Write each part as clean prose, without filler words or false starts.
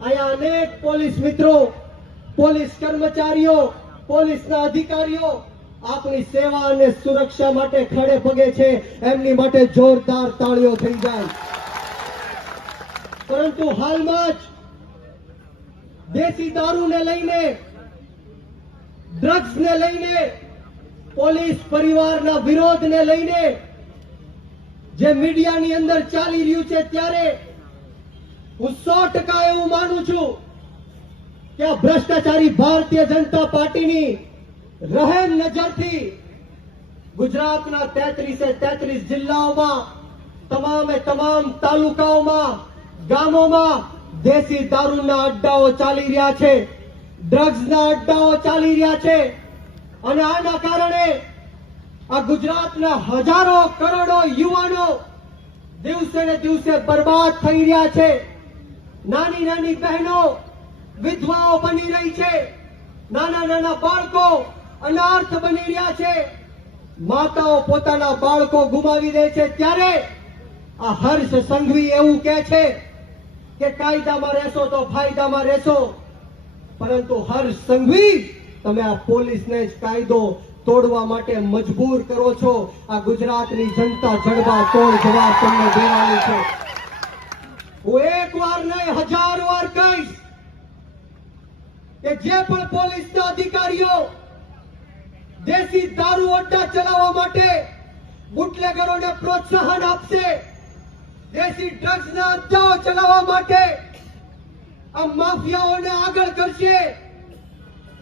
અહીંયા અનેક પોલીસ મિત્રો, પોલીસ કર્મચારીઓ, પોલીસના અધિકારીઓ આપણી સેવા અને સુરક્ષા માટે ખડે પગે છે. એમની માટે જોરદાર તાળીઓ થઈ જાય. પરંતુ હાલમાં જ દેશી દારૂને લઈને, ડ્રગ્સને લઈને, પોલીસ પરિવારના વિરોધને લઈને જે મીડિયાની અંદર ચાલી રહ્યું છે, ત્યારે હું 100% એવું માનું છું કે આ ભ્રષ્ટાચારી ભારતીય જનતા પાર્ટીની રહેમ નજરથી ગુજરાતના 33 જિલ્લાઓમાં, તમામે તમામ તાલુકાઓમાં, ગામોમાં દેશી દારૂના અડ્ડાઓ ચાલી રહ્યા છે, ડ્રગ્સના અડ્ડાઓ ચાલી રહ્યા છે. અને આના કારણે આ ગુજરાતના હજારો કરોડો યુવાનો દિવસે ને દિવસે બરબાદ થઈ રહ્યા છે. નાની નાની બહેનો વિધવાઓ બની રહી છે, નાના નાના બાળકો અનાર્થ બની રહ્યા છે, માતાઓ પોતાના બાળકો ગુમાવી દે છે. ત્યારે આ હર્ષ સંઘવી એવું કહે છે કે કાયદામાં રહેશો તો ફાયદામાં રહેશો. પરંતુ હર્ષ સંઘવી, તમે આ પોલીસને જ કાયદો તોડવા માટે મજબૂર કરો છો. આ ગુજરાતની જનતા જડબા તોડ જવાબ તમને દેવાની છે. હું એક વાર નહીં 1000 વાર કહીશ કે જે પણ પોલીસના અધિકારીઓ દેશી દારૂ અડ્ડા ચલાવવા માટે બુટલેગરોને પ્રોત્સાહન આપશે, દેશી ડ્રગ્સના અડ્ડાઓ ચલાવવા માટે આ માફિયાઓને આગળ કરશે,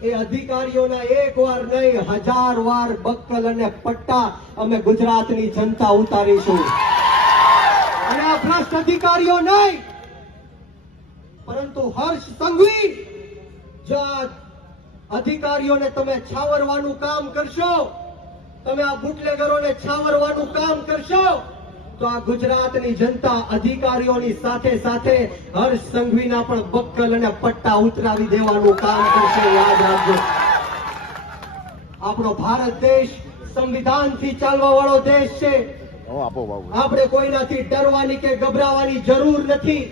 એ અધિકારીઓના એક વાર નહીં 1000 વાર બક્કલ અને પટ્ટા અમે ગુજરાતની જનતા ઉતારીશું. અને આ ભ્રષ્ટ અધિકારીઓ નહીં, પરંતુ હર્ષ સંઘવી, જો આ અધિકારીઓને તમે છાવરવાનું કામ કરશો, તમે આ બુટલેગરોને છાવરવાનું કામ કરશો, તો આ ગુજરાતની જનતા અધિકારીઓની સાથે સાથે હર્ષ સંઘવીના પણ બક્કલ અને પટ્ટા ઉતરાવી દેવાનું કામ કરશે. યાદ રાખજો, આપણો ભારત દેશ સંવિધાનથી ચાલવા વાળો દેશ છે. આપણે કોઈનાથી ડરવાની કે ગભરાવાની જરૂર નથી.